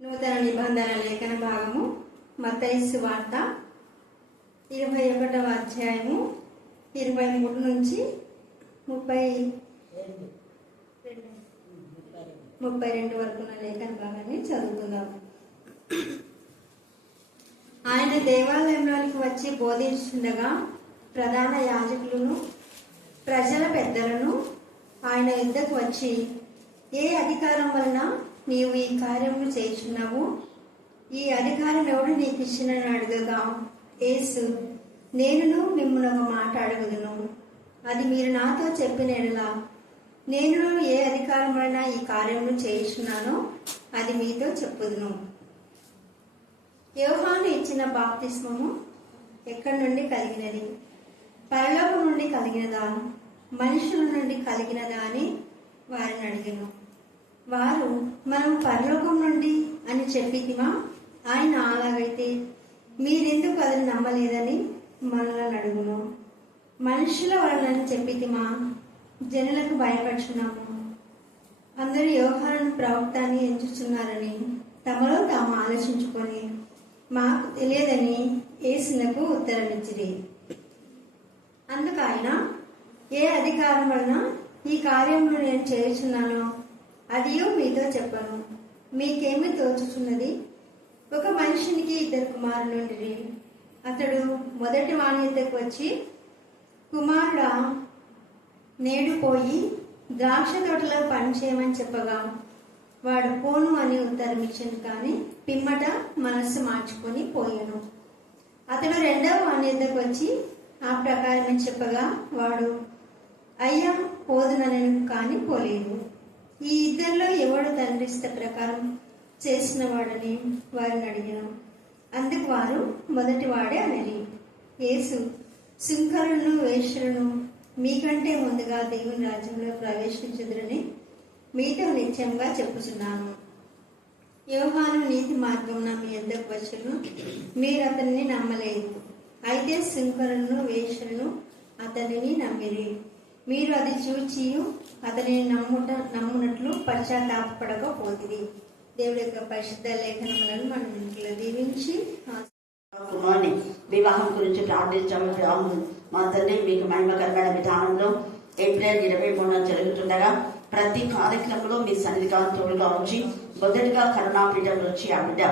నూతన నిబంధన లేఖన భాగము మత్తయి సువార్త 21వ అధ్యాయము 23 నుంచి 32 వరకున్న లేఖన భాగాన్ని చదువుకుందాం. ఆయన దేవాలయంలోనికి వచ్చి బోధించుండగా ప్రధాన యాజకులను ప్రజల పెద్దలను ఆయన యుద్ధకు వచ్చి, ఏ అధికారం వలన నీవు ఈ కార్యమును చేయుచున్నావు? ఈ అధికారం ఎవడు నీకు ఇచ్చినని అడగగా, యేసు, నేనును మిమ్మల్ని ఒక మాట అడుగుదును, అది మీరు నాతో చెప్పిన ఎడల నేను ఏ అధికారం వలన ఈ కార్యమును చేయుచున్నానో అది మీతో చెప్పుదును. యోహాను ఇచ్చిన బాప్తిస్మము ఎక్కడి నుండి కలిగినది? పరలోకం నుండి కలిగినదా, మనుషుల నుండి కలిగినదా అని వారిని అడిగాను. వారు, మనం పరలోకం నుండి అని చెప్పితిమా? ఆయన అలాగైతే మీరెందుకు అది నమ్మలేదని మనల్ని అడుగును. మనుషుల వలనని చెప్పితిమా? జనులకు భయపడుచున్నాము. అందరూ యోహాను ప్రవక్తని ఎంచుచున్నారని తమలో తాము ఆలోచించుకొని, మాకు తెలియదని యేసునకు ఉత్తరమిచ్చిరి. అందుకు ఆయన, ఏ అధికారం వలన ఈ కార్యమును నేను చేయుచున్నానో అదియో మీతో చెప్పను. మీకేమి తోచుచున్నది? ఒక మనిషినికి 2 కుమారులుండిరి. అతడు మొదటి వాని వద్దకు వచ్చి, కుమారుడా, నేడు పోయి ద్రాక్ష తోటలో పని చేయమని చెప్పగా వాడు పోను అని ఉత్తరం ఇచ్చాను. కానీ పిమ్మట మనస్సు మార్చుకొని పోయాను. అతడు 2వ వాని వద్దకు వచ్చి ఆ ప్రకారమే చెప్పగా వాడు, అయ్యా, పోదునను కానీ పోలేదు. ఈ ఇద్దరిలో ఎవడు తండ్రి ఇష్ట ప్రకారం చేసిన వాడని వారిని అడిగాను. అందుకు వారు, మొదటి వాడే అనిరి. యేసు, సుంకరులను వేశ్యలను మీకంటే ముందుగా దేవుని రాజ్యంలో ప్రవేశించుదురని మీతో నిశ్చయంగా చెప్పుచున్నాను. యోహాను నీతి మార్గమున మీ యొద్దకు వచ్చును, మీరు అతనిని నమ్మలేదు. అయితే సుంకరులను వేశ్యలను అతనిని నమ్మిరి. మీరు అది చూచి అతనిని నమ్మునట్లు పశ్చాత్తాపడకపోతుంది. దేవుడి యొక్క పరిశుద్ధ లేఖనములను మన ఇంట్లో దీవించి కుమార్ని వివాహం గురించి ప్రార్థించాము. మా తండ్రి, మీకు మహిమకరమైన విధానంలో ఏప్రిల్ 23 జరుగుతుండగా ప్రతి కార్యక్రమంలో మీ సన్నిధిగా తోడుగా ఉంచి మొదటిగా కరుణాపీఠం వచ్చి ఆ బిడ్డ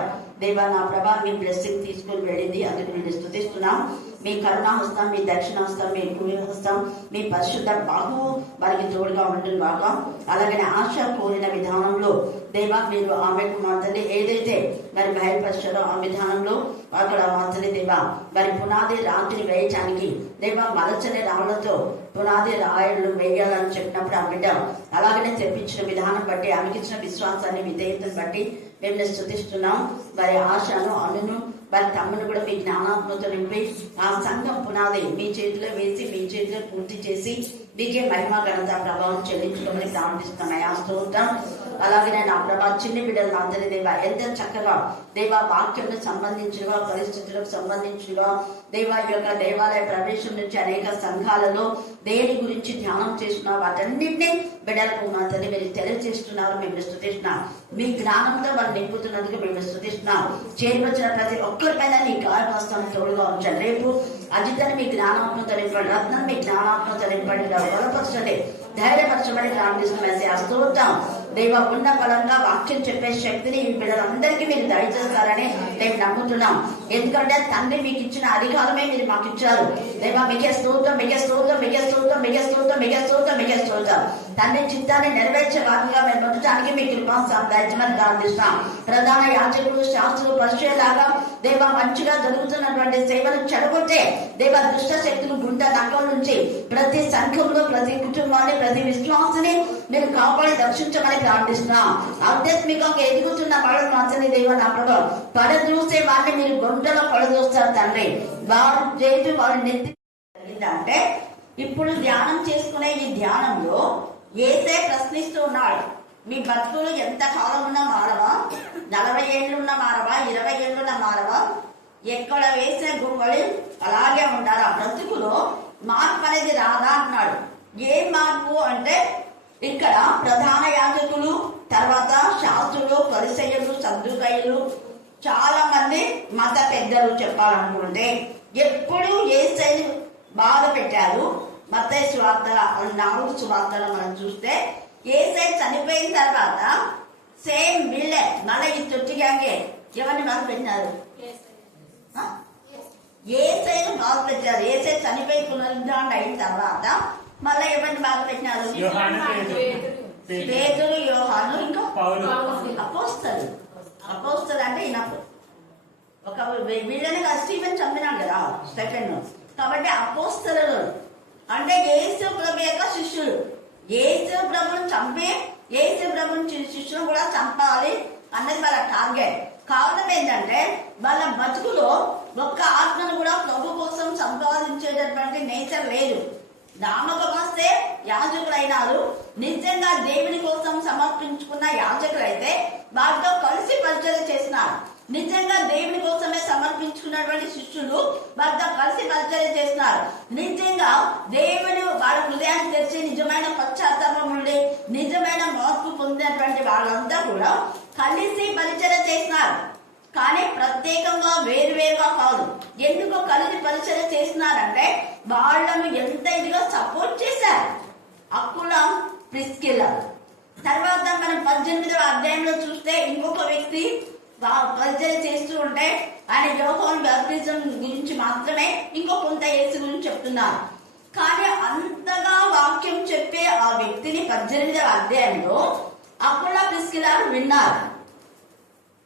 దేవా నా ప్రభా మీ బ్లెస్సింగ్ తీసుకుని వెళ్ళింది. అందుకు నేను స్తుతిస్తున్నాం. మీ కరుణాహస్తం, మీ దక్షిణాహస్తం, మీ భూమిహస్తం, మీ పరిశుద్ధ బాహు వారికి తోడుగా ఉంటుంది బాగా. అలాగనే ఆశ కోరిన విధానంలో దేవా మీరు ఆమెకు మా తల్లి ఏదైతే మరి బయలుపరిచారో ఆ విధానంలో అక్కడ మా తల్లి దేవా మరి పునాది రాత్రి వేయటానికి దేవా మలచని రాళ్లతో పునాది రాయలు వేయాలని చెప్పినప్పుడు ఆ బిడ్డ అలాగనే తెప్పించిన విధానం బట్టి ఆమెకి ఇచ్చిన విశ్వాసాన్ని విధేయతను బట్టి మేము స్తుతిస్తున్నాం. వారి ఆశను అనును వారి తమ్మును కూడా మీ జ్ఞానాత్మతో నింపి ఆ సంఘం పునాది మీ చేతిలో వేసి మీ చేతిలో పూర్తి చేసి మీకే మహిమ ఘనత ప్రభావం చెల్లించుకోమని ప్రార్థిస్తున్నాయి. ఆ స్తోత్రం. అలాగే నా ప్రభా చిన్న బిడ్డలు అందరి దేవా ఎంత చక్కగా దేవా వాక్యంకు సంబంధించినగా పరిస్థితులకు సంబంధించినగా దేవా యొక్క దేవాలయ ప్రవేశం నుంచి అనేక సంఘాలలో దేని గురించి ధ్యానం చేస్తున్నా వాటన్నింటినీ బిడ్డలకు మా తల్లి మీరు తెలియజేస్తున్నారు. మేము స్తుతిస్తున్నాం. మీ జ్ఞానంతో వాళ్ళు నింపుతున్నందుకు మేము స్తుతిస్తున్నాం. చేరువచ్చిన ప్రతి ఒక్కరిపైన నీ గాయపస్తాను తోడుగా ఉంచండి. రేపు అజితని మీ జ్ఞానాత్మతో నింపండి, రత్నం మీ జ్ఞానాత్మతో నింపండి, బలపరచండి, ధైర్యపరచమని ప్రార్థిస్తున్నాం. స్తోత్రం దేవ ఉన్న బలంగా వాక్యం చెప్పే శక్తిని ఈ బిడ్డలందరికీ మీరు దయచేస్తారని మేము నమ్ముతున్నాం. ఎందుకంటే తండ్రి మీకు ఇచ్చిన అధికారమే మీరు మాకు ఇచ్చారు. దేవా మీకే స్తోత్రం, మీకే స్తోత్రం, మీకే స్తోత్రం, మీకే స్తోత్రం, మీకే స్తోత్రం, మీకే స్తోత్రం. తండ్రి చిత్తాన్ని నెరవేర్చే వాటిగా మేము పొందడానికి మీ కృపాసం దయచమని ప్రార్థిస్తున్నాం. ప్రధాన యాజకులు, శాస్త్రులు, పరిచయలాగా దేవా మంచిగా జరుగుతున్నటువంటి సేవలు చెడగొట్టే దేవా దుష్ట శక్తులు గుంట నక్కల నుంచి ప్రతి సంఘంలో ప్రతి కుటుంబాన్ని ప్రతి విశ్వాసాన్ని మీరు కాపాడి దర్శించమని ప్రార్థిస్తున్నాం. ఆధ్యాత్మికంగా ఎదుగుతున్న వాళ్ళని మాత్రమే దేవ నా ప్రభావం పడదూసే వారిని మీరు గుంటలో పడదూస్తారు తండ్రి. వారు చేతి వారు నెత్తి అంటే ఇప్పుడు ధ్యానం చేసుకునే ఈ ధ్యానంలో ఏసే ప్రశ్నిస్తూ ఉన్నాడు, మీ భక్తులు ఎంత కాలం ఉన్నా మారవా? 40 ఏళ్ళున్నా మారవా? 20 ఏళ్ళున్నా మారవా? ఎక్కడ వేసే గుంగళి అలాగే ఉంటారు. ఆ బ్రతుకులో మార్పు అనేది రాదా అన్నాడు. ఏ మార్పు అంటే ఇక్కడ ప్రధాన యాజకులు తర్వాత శాస్త్రులు, పరిసయ్యులు, సద్దుకయ్యులు, చాలా మంది మత పెద్దలు చెప్పాలనుకుంటే ఎప్పుడు యేసయ్యను బాధ పెట్టారు. మత్తయి సువార్త 4 సువార్తలు మనం చూస్తే యేసయ్య చనిపోయిన తర్వాత సేమ్ వీళ్ళే మళ్ళీ ఈ తొట్టి గ్యాంగే ఎవరిని బాధ పెట్టినారు? యేసయ్యను బాధ పెట్టారు. యేసయ్య చనిపోయి పునరుద్ధరణ అయిన తర్వాత మళ్ళీ ఎవరిని బాధ పెట్టినారు? పేతురు, యోహాను, ఇంకా అపోస్తలు. అపోస్తలు అంటే ఈయనప్పుడు ఒక వీళ్ళని స్టీఫెన్ చంపినాడు కదా స్టెఫెన్. కాబట్టి అపోస్తలు అంటే యేసు ప్రభు యొక్క శిష్యులు. యేసు ప్రభుని చంపి యేసు ప్రభుని శిష్యులు కూడా చంపాలి అన్నది వాళ్ళ టార్గెట్. కారణం ఏంటంటే వాళ్ళ బతుకులో ఒక్క ఆత్మను కూడా ప్రభు కోసం సంపాదించేటటువంటి నేచర్ లేదు. నామకం వస్తే యాజకులైనారు. నిజంగా దేవుని కోసం సమర్పించుకున్న యాజకులైతే వారితో కలిసి పరిచయం చేసినారు. నిజంగా దేవుని కోసమే సమర్పించుకున్నటువంటి శిష్యులు వారితో కలిసి పరిచయం చేస్తున్నారు. నిజంగా దేవుని వాళ్ళ హృదయాన్ని తెరిచి నిజమైన పశ్చాత్తాపం ఉండి నిజమైన మార్పు పొందినటువంటి వాళ్ళంతా కూడా కలిసి పరిచయం చేస్తున్నారు. కానీ ప్రత్యేకంగా వేరువేరుగా కాదు. ఎందుకు కలిసి పరిచయం చేస్తున్నారంటే వాళ్ళను ఎంత ఇదిగా సపోర్ట్ చేశారు. అక్కుల, ప్రిస్కిల్లా. తర్వాత మనం 18వ అధ్యాయంలో చూస్తే ఇంకొక వ్యక్తి పరిచయం చేస్తూ ఉంటే ఆయన యోహాను బాప్టిజం గురించి మాత్రమే ఇంకో కొంత యేసు గురించి చెప్తున్నారు. కానీ అంతగా వాక్యం చెప్పే ఆ వ్యక్తిని 18వ అధ్యాయంలో అక్కుల, ప్రిస్కిల్లా విన్నారు.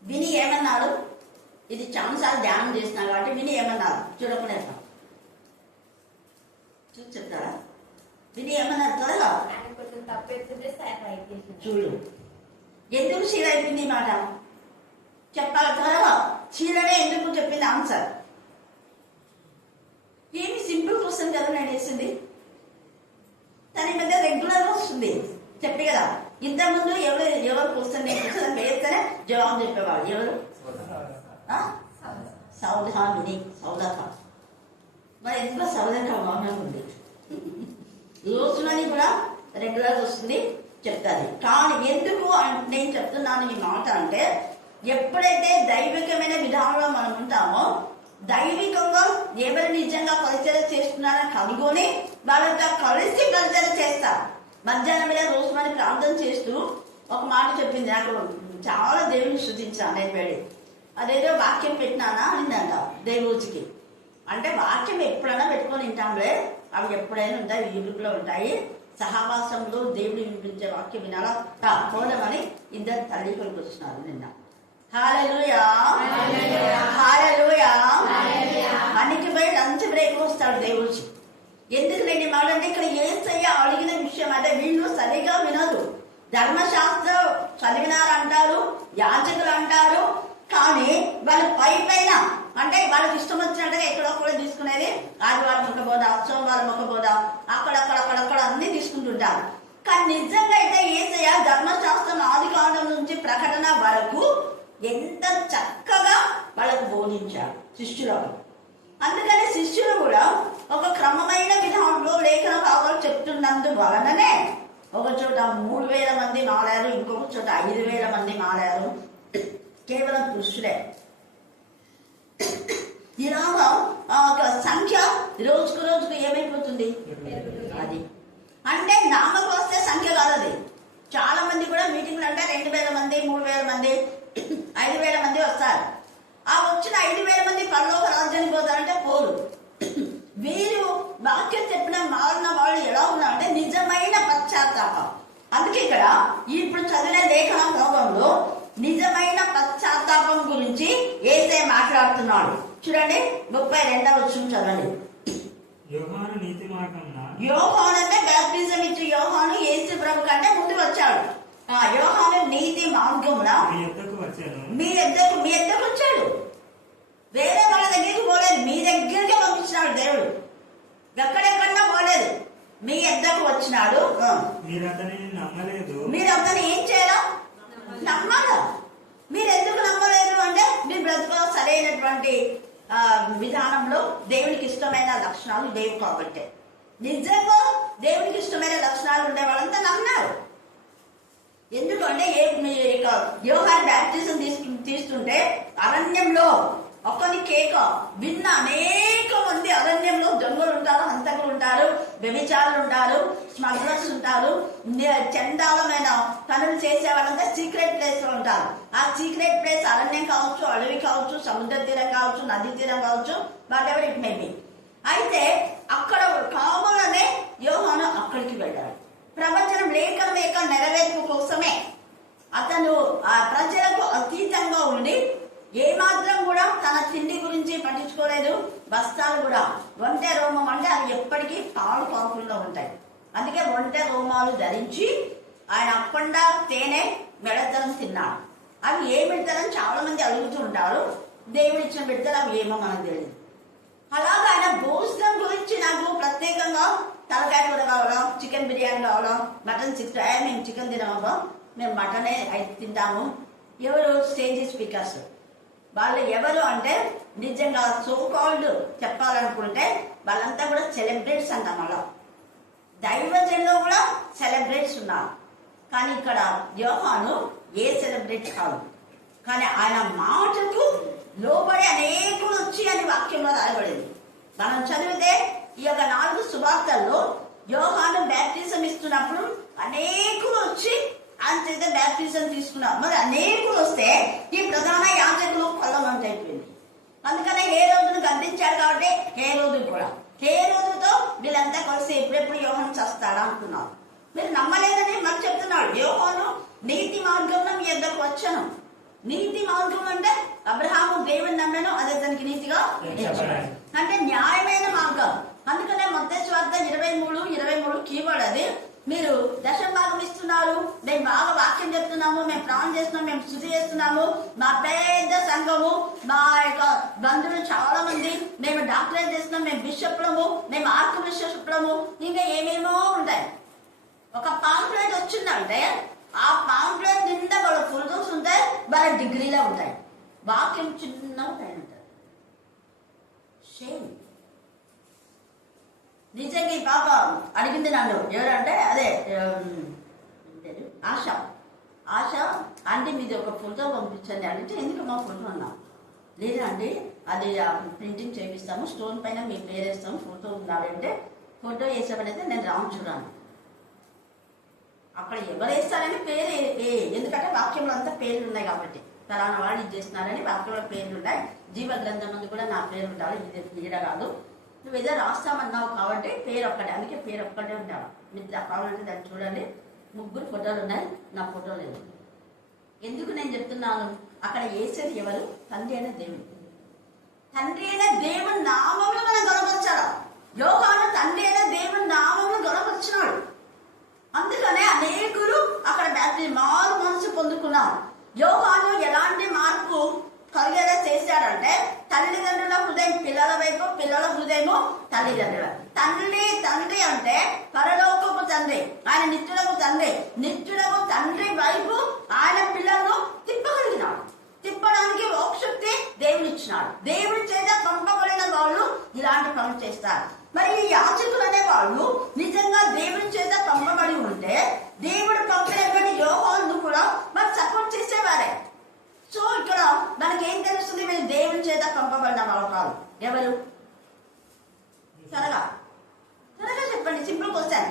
విని ఏమన్నారు? ఇది చాలాసార్లు ధ్యానం చేస్తున్నా కాబట్టి విని ఏమన్నారు చూడకుండా చూసి చెప్తారా? విని ఏమన్నారు? త్వరగా చూడు. ఎందుకు చీర అయిపోయింది మాట చెప్పాలి త్వరగా. చీరనే ఎందుకు చెప్పింది ఆన్సర్. ఏమి సింపుల్ క్వశ్చన్ కదా నేను వేసింది. తన మధ్య రెగ్యులర్ గా వస్తుంది చెప్పి కదా. ఇంతకుముందు ఎవరు క్వశ్చన్ నేను వేస్తేనే జవాబు చెప్పేవాడు. ఎవరు? సౌదామిని, సౌదక. మరి ఎందుకు సౌదక బాగానే ఉంది. రోజులని కూడా రెగ్యులర్ వస్తుంది చెప్తాది. కానీ ఎందుకు నేను చెప్తున్నాను ఈ మాట అంటే ఎప్పుడైతే దైవికమైన విధానంలో మనం ఉంటామో దైవికంగా ఎవరు నిజంగా పరిచయం చేస్తున్నారని కనుగొని వాళ్ళతో కలిసి పరిచయం చేస్తారు. మధ్యాహ్నం వేళ రోజు మరి ప్రార్థన చేస్తూ ఒక మాట చెప్పింది. నాకు చాలా దేవుని స్తుతించాను నేను. అదేదో వాక్యం పెట్టినానా అనిందంట దేవుడికి. అంటే వాక్యం ఎప్పుడైనా పెట్టుకొని వింటాంలే, అవి ఎప్పుడైనా ఉంటాయి, యూట్యూబ్లో ఉంటాయి. సహవాసంలో దేవుడు వినిపించే వాక్యం వినాలా పోదామని ఇద్దరు తల్లి కొడుకు వచ్చినారు నిన్న. హల్లెలూయా, హల్లెలూయా. మనకి పోయి లంచ్ బ్రేక్ వస్తాడు దేవుడికి. ఎందుకు నేను మాట్లాడితే ఇక్కడ యేసయ్య అడిగిన విషయం అంటే వీళ్ళు సరిగా వినరు. ధర్మశాస్త్రం చదివినారంటారు, యాజకులు అంటారు. కానీ వాళ్ళు పైన అంటే వాళ్ళకి ఇష్టం వచ్చినట్టుగా ఎక్కడో కూడా తీసుకునేది. ఆదివారం ఒక బోధ, సోమవారం ఒక బోధ, అక్కడక్కడ అన్ని తీసుకుంటుంటారు. కానీ నిజంగా అయితే యేసయ్య ధర్మశాస్త్రం ఆదికాండం నుంచి ప్రకటన వరకు ఎంత చక్కగా వాళ్ళకు బోధించారు శిష్యులకు. అందుకని శిష్యులు కూడా ఒక క్రమమైన విధానంలో లేఖన భావాలు చెప్తున్నందు వలననే ఒక చోట 3000 మంది మారారు, ఇంకొక చోట 5000 మంది మారారు. కేవలం పురుషులే. ఇలాగా సంఖ్య రోజుకు రోజుకు ఏమైపోతుంది అది. అంటే నామకు వస్తే సంఖ్య కాదు అది. చాలా మంది కూడా మీటింగ్లు అంటే 2000 మంది, 3000 మంది, 5000 మంది వస్తారు. ఆ వచ్చిన 5000 మంది పరలోక రాజ్యానికి పోతారంటే పోరు. వీరు వాక్యం చెప్పిన మారిన వాళ్ళు ఎలా ఉన్నారంటే నిజమైన పశ్చాత్తాపం. అందుకే ఇక్కడ ఇప్పుడు చదివిన లేఖన భాగంలో నిజమైన పశ్చాత్తాపం గురించి యేసయ్య మాట్లాడుతున్నాడు. చూడండి 32వ వచనం చదవండి. యోహాను నీతి మార్గమున, యోహాను అంటే బాప్టిజం ఇచ్చే యోహాను యేసు ప్రభు కంటే ముందు వచ్చాడు. యోహాను నీతి మార్గమున మీ ఎద్దకు వచ్చాడు. వేరే వాళ్ళ దగ్గరికి పోలేదు, మీ దగ్గరికి పంపించినాడు దేవుడు. ఎక్కడెక్కడన్నా పోలేదు, మీ ఎద్దకు వచ్చినాడు. మీరు అతనిని నమ్మలేదు. మీరు అతను ఏం చేయాలా? నమ్మాలా. మీరు ఎందుకు నమ్మలేదు అంటే మీ బ్రతుకులో సరైనటువంటి విధానంలో దేవునికి ఇష్టమైన లక్షణాలు లేవు కాబట్టి. నిజంగా దేవునికి ఇష్టమైన లక్షణాలు ఉండే వాళ్ళంతా నమ్మారు. ఎందుకంటే యోహాను బ్యాప్టిజం తీస్తుంటే అరణ్యంలో ఒకని కేక విన్న అనేక మంది అరణ్యంలో దొంగలు ఉంటారు, హంతకులు ఉంటారు, వ్యభిచారులు ఉంటారు, స్మగ్లర్స్ ఉంటారు, చండాలమైన పనులు చేసే వాళ్ళంతా సీక్రెట్ ప్లేస్ లో ఉంటారు. ఆ సీక్రెట్ ప్లేస్ అరణ్యం కావచ్చు, అడవి కావచ్చు, సముద్ర తీరం కావచ్చు, నది తీరం కావచ్చు, what ever it may be. అయితే అక్కడ కావాలనే యోహాను అక్కడికి వెళ్ళాడు. ప్రవచనం లేక నెరవేర్పు కోసమే అతను ఆ ప్రజలకు అతీతంగా ఉండి ఏమాత్రం కూడా తన తిండి గురించి పట్టించుకోలేదు. వస్త్రాలు కూడా ఒంటె రోమం అంటే అవి ఎప్పటికీ పాలు కాకుండా ఉంటాయి. అందుకే ఒంటె రోమాలు ధరించి ఆయన అప్పండా తేనె మెడతలం తిన్నాడు. అవి ఏ మిడతలని చాలా మంది అడుగుతూ ఉంటారు. దేవుడు ఇచ్చిన బిడ్డలు అవి ఏమో మనకు తెలియదు. అలాగా ఆయన భోజనం గురించి నాకు ప్రత్యేకంగా తలకాయ కూర కావాలా, చికెన్ బిర్యానీ కావాలా, మటన్ మేము చికెన్ తినమా, మేము మటనే అయితే తింటాము. ఎవరు స్టేజ్ స్పీకర్స్ వాళ్ళు ఎవరు అంటే నిజంగా సో కాల్డ్ చెప్పాలనుకుంటే వాళ్ళంతా కూడా సెలబ్రేట్స్ అంటాం. అలా దైవజన్లో కూడా సెలబ్రేట్స్ ఉన్నారు. కానీ ఇక్కడ యోహాను ఏ సెలబ్రేట్ కాదు. కానీ ఆయన మాటకు లోబడి అనేకులు వచ్చి అని వాక్యంలో రాయబడింది. మనం చదివితే ఈ యొక్క 4 సువార్తల్లో యోహాను బ్యాప్టిజం ఇస్తున్నప్పుడు అనేకులు వచ్చి ఆయన చేత బ్యాప్టిజం తీసుకున్నారు. మరి అనేకులు వస్తే ఈ ప్రధాన యాజకులు కొల్లమంత అయిపోయింది. అందుకనే ఏ రోజును గద్దించాడు కాబట్టి ఏ రోజు కూడా ఏ రోజుతో వీళ్ళంతా కలిసి ఎప్పుడెప్పుడు యోహాను చేస్తాడా అనుకున్నారు. మీరు నమ్మలేదని మరి చెప్తున్నాడు. యోహాను నీతి మార్గంలో మీ యొద్దకు వచ్చాను. నీతి మార్గం అంటే అబ్రహాము దేవుని నమ్మాను, అదే తనకి నీతిగా అంటే న్యాయమైన మార్గం. అందుకనే మత్తయి సువార్త 23 కీవర్డ్ అది. మీరు దశభాగం ఇస్తున్నారు, మేము బాగా వాక్యం చెప్తున్నాము, మేము ప్రాణం చేస్తున్నాము, మేము శుద్ధి చేస్తున్నాము, మా పెద్ద సంఘము, మా యొక్క బంధువులు చాలా మంది, మేము డాక్టరేట్ చేస్తున్నాం, మేము బిషప్లము, మేము ఆర్క్ బిషప్లము, ఇంకా ఏమేమో ఉంటాయి. ఒక పాంప్లెట్ వచ్చిందంటే ఆ పాంప్లెట్ నిండా వాళ్ళ ఫోటోస్ ఉంటాయి, వాళ్ళ డిగ్రీలో ఉంటాయి, వాక్యం చిన్నగా పైన ఉంటుంది. షేమ్. నిజంగా ఈ పాప అడిగింది నన్ను, ఎవరంటే అదే ఆశ ఆంటీ మీది ఒక ఫోటో పంపించండి అంటే, ఎందుకు మా ఫోటో అన్నా? లేదండి అది ప్రింటింగ్ చేపిస్తాము, స్టోన్ పైన మీ పేరు వేస్తాము, ఫోటో ఉండాలంటే ఫోటో వేసామనైతే నేను రాము చూడాను. అక్కడ ఎవరు వేస్తారని పేరు, ఎందుకంటే వాక్యంలో అంతా పేర్లు ఉన్నాయి కాబట్టి, ఫలానా వాళ్ళు ఇది చేస్తున్నారని వాక్యంలో పేర్లు ఉన్నాయి. జీవ గ్రంథం ముందు కూడా నా పేరు ఉండాలి, ఇది ఈడ కాదు. నువ్వు ఏదో రాస్తామన్నావు కాబట్టి పేరు ఒక్కటే, అందుకే పేరు ఒక్కటే ఉండాలి. మీరు కావాలంటే దాన్ని చూడండి, 3 ఫోటోలు ఉన్నాయి, నా ఫోటో లేదు. ఎందుకు నేను చెప్తున్నాను? అక్కడ వేసేది ఎవరు? తండ్రి అయిన దేవుడు. తండ్రి అయిన దేవుని నామములు మనం గొడవపరచాలి. యోహాను తండ్రి అయిన దేవుని నామములు గొడవపరిచినాడు. అందుకనే అనేకులు అక్కడ మారు మనసు పొందుకున్నారు. యోహాను ఎలాంటి మార్పు కలిగేలా చేశాడంటే, తల్లిదండ్రుల హృదయం పిల్లల వైపు, పిల్లల హృదయము తల్లిదండ్రుల. తండ్రి అంటే పరలోకపు తండ్రి, ఆయన నిత్యులకు తండ్రి. నిత్యులకు తండ్రి వైపు ఆయన పిల్లలను తిప్పగలిగినాడు. తిప్పడానికి మోక్షక్తి దేవుడు ఇచ్చినాడు. దేవుడి చేత పంపబడిన వాళ్ళు ఇలాంటి పనులు చేస్తారు. మరి ఈ యాజకులు అనే వాళ్ళు నిజంగా దేవుడి చేత పంపబడి ఉంటే దేవుడు పంపినటువంటి యోహాను కూడా మరి సపోర్ట్ చేసేవారే. సో ఇక్కడ మనకి ఏం తెలుస్తుంది? వీళ్ళు దేవుని చేత పంపబడిన వాళ్ళు కాదు. ఎవరు? త్వరగా చెప్పండి, సింపుల్ క్వశ్చన్.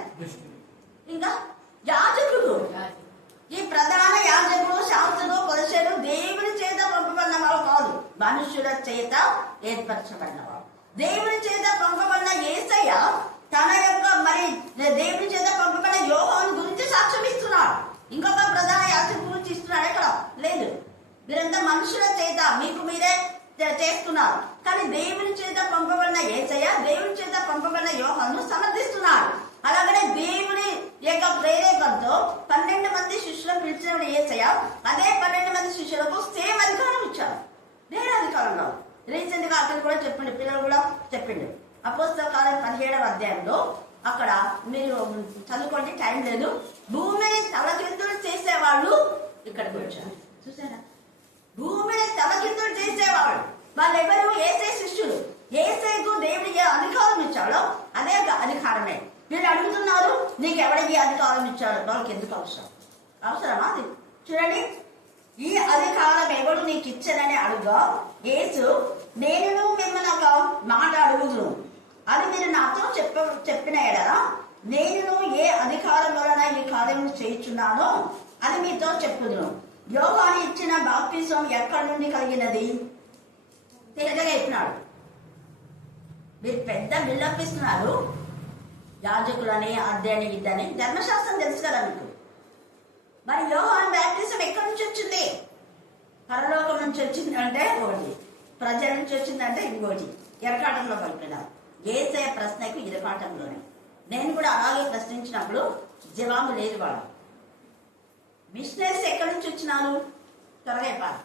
ఇంకా యాజకులు, ఈ ప్రధాన యాజకులు, శాస్త్రులు, పరిచయులు దేవుని చేత పంపబడిన వాళ్ళు కాదు, మనుషుల చేత ఏర్పరచబడిన వాళ్ళు. దేవుని చేత పంపబడిన యేసయ్య తన యొక్క మరి దేవుని చేత పంపబడిన యోహాను గురించి సాక్ష్యం ఇస్తున్నాడు. ఇంకొక ప్రధాన యాజకుల గురించి ఇస్తున్నాడు ఎక్కడ? లేదు. మీరంతా మనుషుల చేత మీకు మీరే చేస్తున్నారు. కానీ దేవుని చేత పంపబడిన యేసయ్య, దేవుని చేత పంపబడిన యోహాను సమర్థిస్తున్నాడు. అలాగనే దేవుని యొక్క ప్రేరేపణతో 12 మంది శిష్యులను పిలిచిన యేసయ్య అదే 12 మంది శిష్యులకు సేమ్ అధికారం ఇచ్చాడు. వేరే అధికారంలో రీసెంట్ గా అక్కడ కూడా చెప్పిండు, పిల్లలు కూడా చెప్పిండు. అపోస్తల కార్యం 17వ అధ్యాయంలో అక్కడ మీరు చదువుకోండి, టైం లేదు. భూమిని తలకిందులు చేసేవాళ్ళు ఇక్కడికి వచ్చారు. చూసారా? భూమిని తలకిందులు చేసేవాళ్ళు వాళ్ళు ఎవరు? యేసయ్య శిష్యులు. యేసయ్యకు దేవుడు ఏ అధికారం ఇచ్చాడో అదే అధికారమే వీళ్ళు అడుగుతున్నారు. నీకు ఎవరికి అధికారం ఇచ్చాడు? వాళ్ళకి ఎందుకు అవసరం? అవసరమా అది? చూడండి, ఈ అధికారం ఎవరు నీకు ఇచ్చానని అడుగా యేసు, నేను మిమ్మల్ని ఒక మాట అడుగుదును, అది మీరు నాతో చెప్పిన ఎడలా నేను ఏ అధికారం వలన ఈ కార్యములు చేయుచున్నానో అది మీతో చెప్పుదును. యోహాను ఇచ్చిన బాప్తిసం ఎక్కడి నుండి కలిగినది? తేలికగా చెప్పినాడు. మీరు పెద్ద బిల్డప్ ఇస్తున్నారు, యాజకులని అద్దని ఇద్దని. ధర్మశాస్త్రం తెలుసు కదా మీకు. మరి యోహాను బాప్తిసం ఎక్కడి నుంచి వచ్చింది? పరలోకం నుంచి వచ్చింది అంటే ఒకటి, ప్రజల నుంచి వచ్చిందంటే ఇంకోటి. ఇరకాటంలో కలిపినారు. యేసయ్య ప్రశ్నకు ఇరకాటంలోనే. నేను కూడా అలాగే ప్రశ్నించినప్పుడు జవాబు లేదు. వాడు మిషనరీస్ ఎక్కడి నుంచి వచ్చినారు? త్వరగా చెప్పాలి.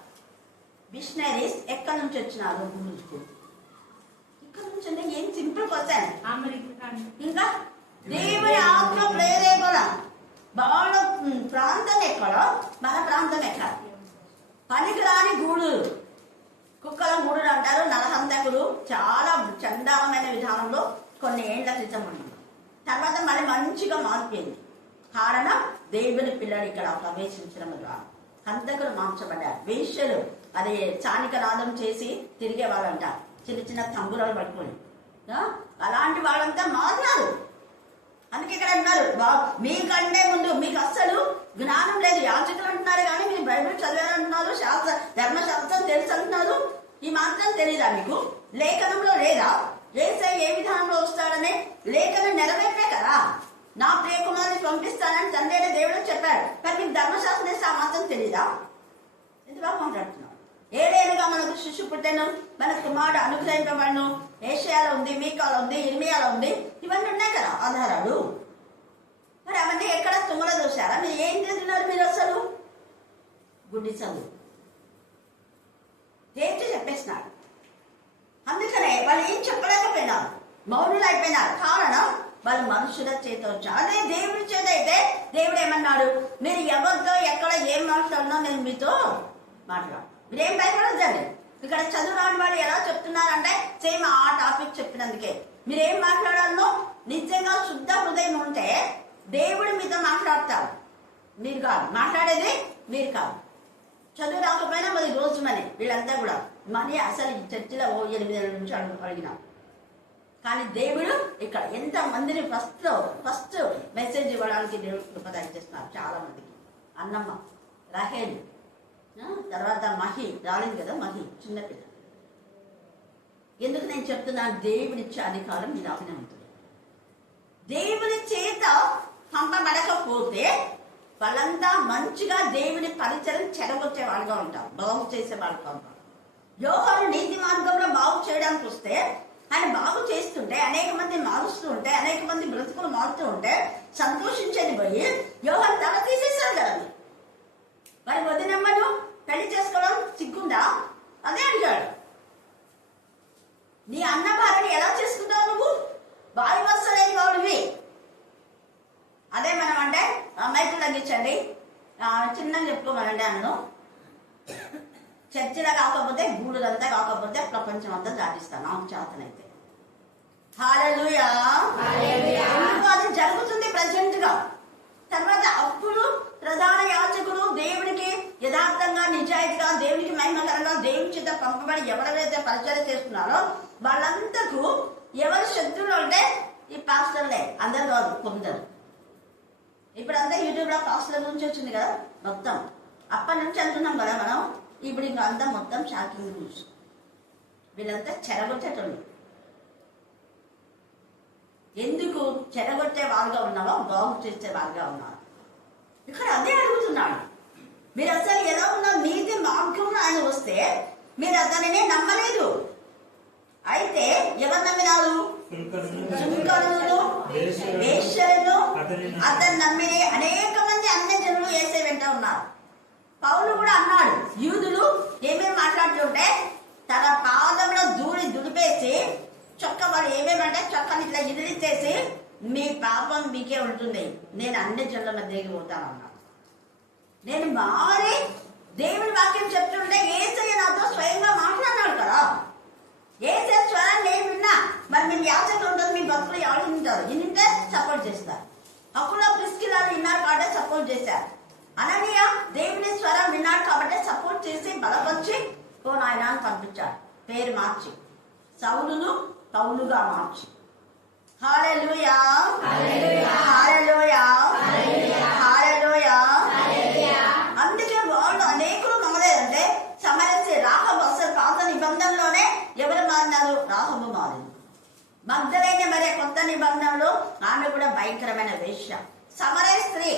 మిషనరీస్ ఎక్కడి నుంచి వచ్చినారు? ఇక్కడ నుంచి అంటే ఏం సింపుల్ క్వశ్చన్. ఇంకా దేవుని ఆత్మ ప్రేరేపణ. వాళ్ళ ప్రాంతం ఎక్కడ, మన ప్రాంతం ఎక్కడ? పనికిరాని గూడు, కుక్కల గూడులు అంటారు. నరహంతకులు చాలా చండాలమైన విధానంలో కొన్ని ఏళ్ల క్రితం ఉన్నాం. తర్వాత మళ్ళీ మంచిగా మారిపోయింది. కారణం దేవుని పిల్లలు ఇక్కడ ప్రవేశించడం ద్వారా హంతకులు మార్చబడ్డారు. వేశ్యలు అది చానిక నాదం చేసి తిరిగే వాళ్ళంట, చిన్న చిన్న తంబురాలు పట్టుకొని. అలాంటి వాళ్ళంతా మారినారు. అందుకే ఇక్కడ అంటున్నారు, మీకంటే ముందు మీకు అస్సలు జ్ఞానం లేదు. యాజకులు అంటున్నారు కానీ మీరు బైబిల్ చదివారంటున్నారు, ధర్మశాస్త్రం తెలుసు అంటున్నారు. ఈ మాత్రం తెలీదా మీకు? లేఖనంలో లేదా యేసయ్య ఏ విధానంలో వస్తాడనే లేఖనం నెరవేర్పే కదా. నా ప్రియ కుమారుని పంపిస్తానని తండ్రి అయిన దేవుడు చెప్పాడు. మరి మీకు ధర్మశాస్త్రం వేస్తే ఆ మాత్రం తెలీదా? ఎందుకు మాట్లాడుతున్నాం? ఏడేళ్ళుగా మనకు శిశు పుట్టెను, మన కుమారుడు అనుగ్రహింపబడను, ఏషియాలో ఉంది, మీకాలో ఉంది, ఇర్మియాలో ఉంది. ఇవన్నీ ఉన్నాయి కదా ఆధారాలు. మరి అవన్నీ ఎక్కడ తుంగల దోశారా? మీరు ఏం చేస్తున్నారు? మీరు అసలు గుడ్డి చదువు తేల్చి చెప్పేసినాడు. అందుకనే వాళ్ళు ఏం చెప్పలేకపోయినారు, మౌనులు అయిపోయినారు. కారణం వాళ్ళు మనుషుల చేత వచ్చారు. అదే దేవుడి చేత అయితే దేవుడు ఏమన్నాడు? మీరు ఎవరితో ఎక్కడ ఏం మాట్లాడినా నేను మీతో మాట్లాడు. మీరేం భయపడద్దండి. ఇక్కడ చదువు రాని వాళ్ళు ఎలా చెప్తున్నారంటే సేమ్ ఆ టాపిక్ చెప్పినందుకే. మీరేం మాట్లాడాలనో నిజంగా శుద్ధ హృదయం ఉంటే దేవుడు మీతో మాట్లాడతారు. మీరు కాదు మాట్లాడేది, మీరు కాదు. చదువు రాకపోయినా మరి రోజు మనీ, వీళ్ళంతా కూడా మనీ అసలు చర్చిలో 8 నెలల నుంచి అడిగినాం. కానీ దేవుడు ఇక్కడ ఎంత మందిని ఫస్ట్ మెసేజ్ ఇవ్వడానికి దేవుడు కృప దయచేస్తున్నారు చాలా మందికి. అన్నమ్మ, రహేల్, తర్వాత మహి రాలేదు కదా, మహి చిన్నపిల్ల. ఎందుకు నేను చెప్తున్నాను? దేవుడిచ్చే అధికారం మీరు అభినే ఉంటుంది. దేవుని చేత పంపబడకపోతే వాళ్ళంతా మంచిగా దేవుని పరిచయం చెడగొచ్చే వాళ్ళుగా ఉంటారు, బాగు చేసే వాళ్ళుగా ఉంటారు. యోహాను నీతి మార్గంలో బాగు చేయడానికి వస్తే ఆయన బాగు చేస్తుంటే, అనేక మంది మారుస్తూ ఉంటే, అనేక మంది బ్రతుకులు మారుతూ ఉంటే సంతోషించేది పోయి యోహాను తల తీసేశారు కదా. మరి వదినమ్మను పెళ్లి చేసుకోవడం సిగ్గుందా? అదే అడిగాడు. నీ అన్న భార్యని ఎలా చేసుకుంటావు నువ్వు? వారి వస్త లేని వాడివి. అదే మనం అంటే మైకులు తగ్గించండి, చిన్నగా చెప్పుకోమనండి. అన్నను చర్చిలో కాకపోతే, గూడులంతా కాకపోతే ప్రపంచం అంతా దాటిస్తాను నాకు చేతనైతే. హల్లెలూయా. అది జరుగుతుంది ప్రజెంట్ గా. తర్వాత అప్పుడు ప్రధాన యాజకులు దేవునికి యథార్థంగా, నిజాయితీగా, దేవునికి మహిమకరంగా, దేవుని చేత పంపబడి ఎవరైతే పరిచయం చేస్తున్నారో వాళ్ళంతకు ఎవరు శత్రువులు అంటే ఈ పాస్టర్లే. అందరు కాదు, కొందరు. ఇప్పుడంతా యూట్యూబ్ లో పాస్టర్ల గురించి వచ్చింది కదా మొత్తం. అప్పటి నుంచి అంటున్నాం కదా మనం. ఇప్పుడు ఇంకా అంతా మొత్తం షాకింగ్ న్యూస్. వీళ్ళంతా చెడగొట్టేటోళ్ళు. ఎందుకు చెడగొట్టే వాళ్ళుగా ఉన్నావో బాగు చేసే వాళ్ళుగా ఉన్నారు. ఇక్కడ అదే అడుగుతున్నాడు. మీరు అసలు ఎలా ఉన్నారు? నీతి మార్గంలో ఆయన వస్తే మీరు అతనిని నమ్మలేదు. అయితే ఎవరు నమ్మినారు? సుంకరులను, వేశ్యలను అతను నమ్మిని అనేక మంది అన్య జనులు వేసే వెంట ఉన్నారు. పౌలు కూడా అన్నాడు, యూదులు ఏమేమి మాట్లాడుతుంటే తన పాదంలో ధూళి దులిపేసి చొక్క, వాడు ఏమేమంటే చొక్కని ఇట్లా ఇదిలిచ్చేసి మీ పాపం మీకే ఉంటుంది, నేను అన్ని జనుల మధ్యకి పోతాను అన్నాడు. నేను మారి దేవుని వాక్యం చెప్తుంటే యేసయ్య నాతో స్వయంగా మాట్లాడినాడు కదా. యేసయ్య స్వరం నేను విన్నా. మరి మీరు యాచకులు ఉంటుంది, మీ భక్తులు ఎవరు వింటారు? వింటే సపోర్ట్ చేస్తారు. అప్పుడు ప్రిస్కిలాలు విన్నారు కాబట్టి సపోర్ట్ చేశారు. అననీయ దేవుని స్వరం విన్నాడు కాబట్టి సపోర్ట్ చేసి బలపరిచి ఓ నాయన అని పంపించాడు. పేరు మార్చి సౌలును పౌలుగా మార్చి. హల్లెలూయా హల్లెలూయా హల్లెలూయా. అందుకే వాళ్ళు అనేకులు నమ్మలేదంటే సమరస్య రాహబు అసలు పాత నిబంధనలోనే ఎవరు మారినారు? రాహబు మారింది. మగ్దలేని మరి కొత్త నిబంధనలో ఆమె కూడా భయంకరమైన వేశ్య, సమరయ స్త్రీ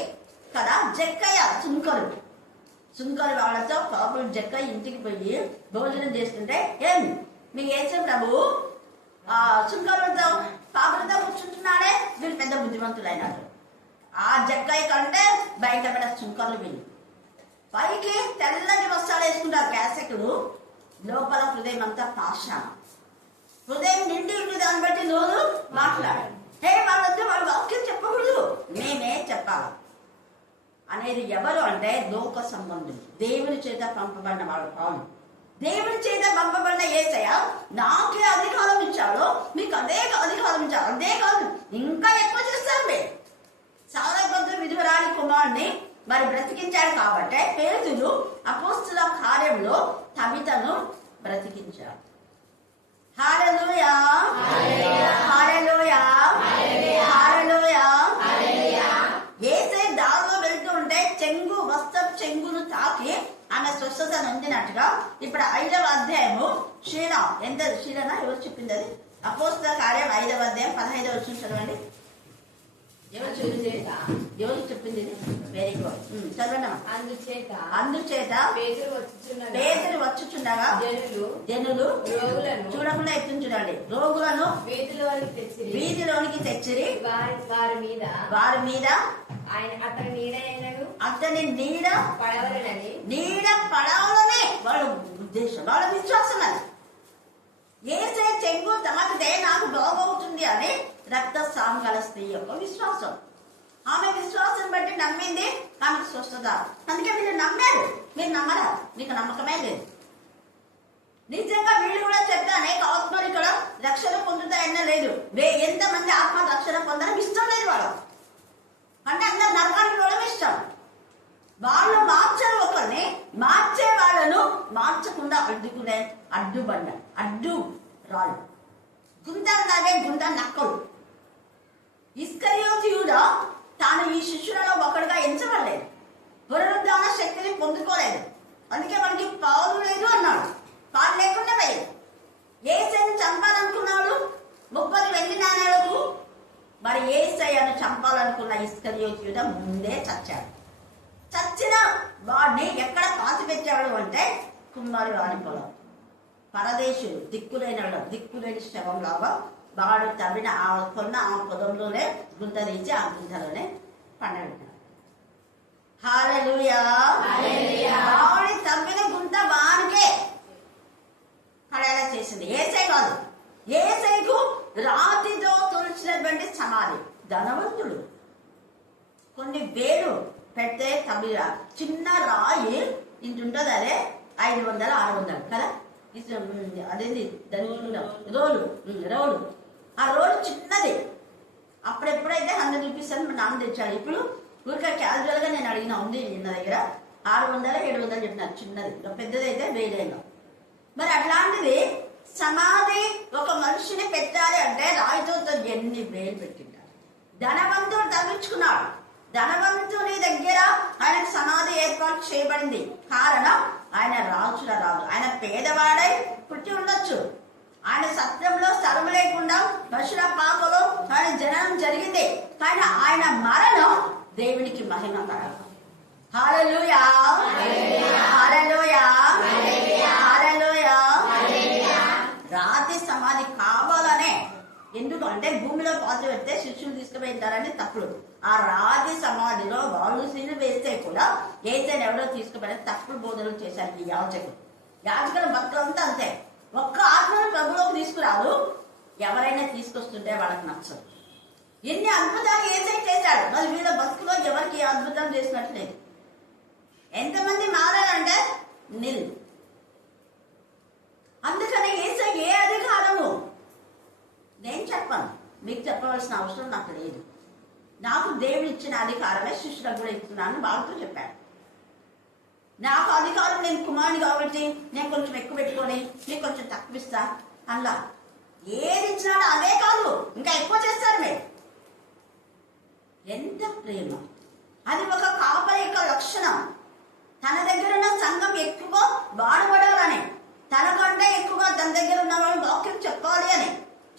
కదా. జక్కయ్య సుంకరు వాళ్ళతో పాపం జక్కయ్య ఇంటికి పోయి భోజనం చేస్తుంటే ఏం మీకు ఏసే ప్రభు సుంకరులతో పాపలతో కూర్చుంటున్నాడే, వీళ్ళు పెద్ద బుద్ధిమంతులు అయినారు. ఆ జక్కయ్య కంటే భయంకరమైన సుంకరులు వీళ్ళు. పైకి తెల్లని వస్త్రాలు వేసుకుంటారు క్యాసెకులు, లోపల హృదయం అంతా పాషాణం. హృదయం నిండి ఉంది, దాన్ని బట్టి నోరు మాట్లాడాలి. వాళ్ళంతా వాళ్ళు వాక్యం చెప్పకూడదు, మేమే చెప్పాలి అనేది ఎవరు అంటే లోక సంబంధులు, దేవుని చేత పంపబడిన వాళ్ళు కాదు. దేవుని చేత పంపబడిన యేసయ్య నాకే అధికారం ఇచ్చాడు, మీకు అదే అధికారం ఇచ్చాడు. అదే కాదు ఇంకా ఎక్కువ చేస్తారు. మీరు సారబద్ధ విధురాలి కుమారుని మరి బ్రతికించాడు కాబట్టి పేతురు అపోస్తుల కార్యంలో తబితను బ్రతికించాడు. హల్లెలూయా హల్లెలూయా హల్లెలూయా. యేసయ్య దారిలో వెళ్తూ ఉంటే చెంగు వస్త్రం చెంగును తాకి ఆమె స్వస్థత నొందినట్టుగా ఇప్పుడు 5వ అధ్యాయము శీలన ఎవరు చెప్పింది? అది అపోస్తుల కార్యం 5వ అధ్యాయం 15వ వచనం చదవండి. ఎవరు చెప్పింది? వెరీ గుడ్, చదవండి. అందుచేత పేతురు వచ్చుచుండగా జనులు చూడకుండా ఎత్తుని చూడండి, రోగులను వీధిలోనికి తెచ్చిరి, వారి మీద అతని నీడ పడవలనే వాళ్ళ ఉద్దేశం, వాళ్ళ విశ్వాసం. అది యేసయ్య చెంగు తాకితే నాకు బాగవుతుంది అని రక్తస్రావం గల స్త్రీ యొక్క విశ్వాసం. ఆమె విశ్వాసం బట్టి నమ్మింది, ఆమెకు స్వస్థత. అందుకే వీళ్ళు నమ్మారు, మీరు నమ్మరా? మీకు నమ్మకమే లేదు. నిజంగా వీళ్ళు కూడా చెప్తే అనేక ఆత్మలు ఇక్కడ రక్షణ పొందుతాయన్న లేదు. ఎంతమంది ఆత్మ రక్షణ పొందడం ఇష్టం లేదు వాళ్ళు, అంటే అందరు నరకానికి కూడా ఇష్టం. వాళ్ళు మార్చరు, ఒకరిని మార్చే వాళ్ళను మార్చకుండా అడ్డుకునే అడ్డు రాళ్ళు, గుంత తాగే గుంత నక్కలు. ఇస్కరియోతు యూదా తాను ఈ శిష్యులలో ఒకడుగా ఎంచబడలేదు, పునరుద్ధాన శక్తిని పొందుకోలేదు. అందుకే మనకి పాలు లేదు అన్నాడు, పాలు లేకుండా పోయేది. యేసయ్యను చంపాలనుకున్నాడు 30 వెండి నాణేలకు. మరి యేసయ్యను చంపాలనుకున్న ఇస్కరియోతు యూదా ముందే చచ్చాడు. చచ్చిన వాడిని ఎక్కడ పాతి పెట్టాడు అంటే కుమ్మరి వాడి పొలం, పరదేశులు, దిక్కులేని శవం లాగా వాడు తవ్విన ఆ పొలంలోనే గుంత తీసి ఆ గుంతలోనే పండబెట్టాడు. హల్లెలూయా. వాడి తవ్విన గుంత వానికే పడేలా చేసింది, యేసయ్య కాదు. యేసయ్యకు రాతితో తుడిచినటువంటి సమాధి. ధనవంతుడు కొన్ని వేలు పెడితే తవ్విరా, చిన్న రాయి ఇంత ఉంటుంది, అదే 500 600 కదా. అదేంది రోలు, ఆ రోలు చిన్నది. అప్పుడెప్పుడైతే 100 రూపీస్ అని మా నాన్న తెచ్చాడు. ఇప్పుడు ఊరికే క్యాజువల్ గా నేను అడిగిన, ఉంది నా దగ్గర 600 700 చెప్పినారు, చిన్నది. పెద్దదైతే 1000. మరి అట్లాంటిది సమాధి ఒక మనిషిని పెట్టాలి అంటే రాయితో ఎన్ని వేలు పెట్టింటారు. ధనవంతుడు తగ్గించుకున్నాడు. ధనవంతుని దగ్గర ఆయనకు సమాధి ఏర్పాటు చేయబడింది. కారణం ఆయన రాజుల రాజు, ఆయన పేదవాడై పుట్టి ఉండొచ్చు. ఆయన సత్యంలో స్థలము లేకుండా పశుల పాపలో ఆయన జననం జరిగింది. కానీ ఆయన మరణం దేవునికి మహిమకరం. హల్లెలూయా హల్లెలూయా హల్లెలూయా. రాతి సమాధి కావాలనే, ఎందుకంటే భూమిలో పాతి పెడితే శిష్యులు తీసుకుపోయింటారని తప్పుడు. ఆ రాతి సమాధిలో వాళ్ళు సిలువ వేస్తే కూడా యేసయ్యను ఎవరో తీసుకుపోయిన తప్పుడు బోధనలు చేశారు ఈ యాజకుల భక్తులంతా అంతే. ఒక్క ఆత్మను ప్రభులోకి తీసుకురాదు, ఎవరైనా తీసుకొస్తుంటే వాళ్ళకి నచ్చదు. ఎన్ని అద్భుతాలు యేసయ్య చేశాడు, మరి వీళ్ళ బతుకులో ఎవరికి అద్భుతం చేసినట్లేదు. ఎంతమంది మారాలంటే నిల్. అందుకని యేసయ్య ఏ అధికారము నేను చెప్పను, మీకు చెప్పవలసిన అవసరం నాకు లేదు. నాకు దేవుడు ఇచ్చిన అధికారమే శిష్యులకు కూడా ఇస్తున్నాను వాళ్ళతో చెప్పాడు. నాకు అధికారం, నేను కుమారుని కాబట్టి నేను కొంచెం ఎక్కువ పెట్టుకొని నీకు కొంచెం తక్కువ ఇస్తా అలా. ఏది ఇచ్చినాడో అదే కాదు, ఇంకా ఎక్కువ చేస్తారు మీరు. ఎంత ప్రేమ! అది ఒక కాపరి యొక్క లక్షణం. తన దగ్గర ఉన్న సంఘం ఎక్కువ వాడబడాలని, తనకంటే ఎక్కువగా తన దగ్గర ఉన్న వాళ్ళు వాక్యం చెప్పాలి అని.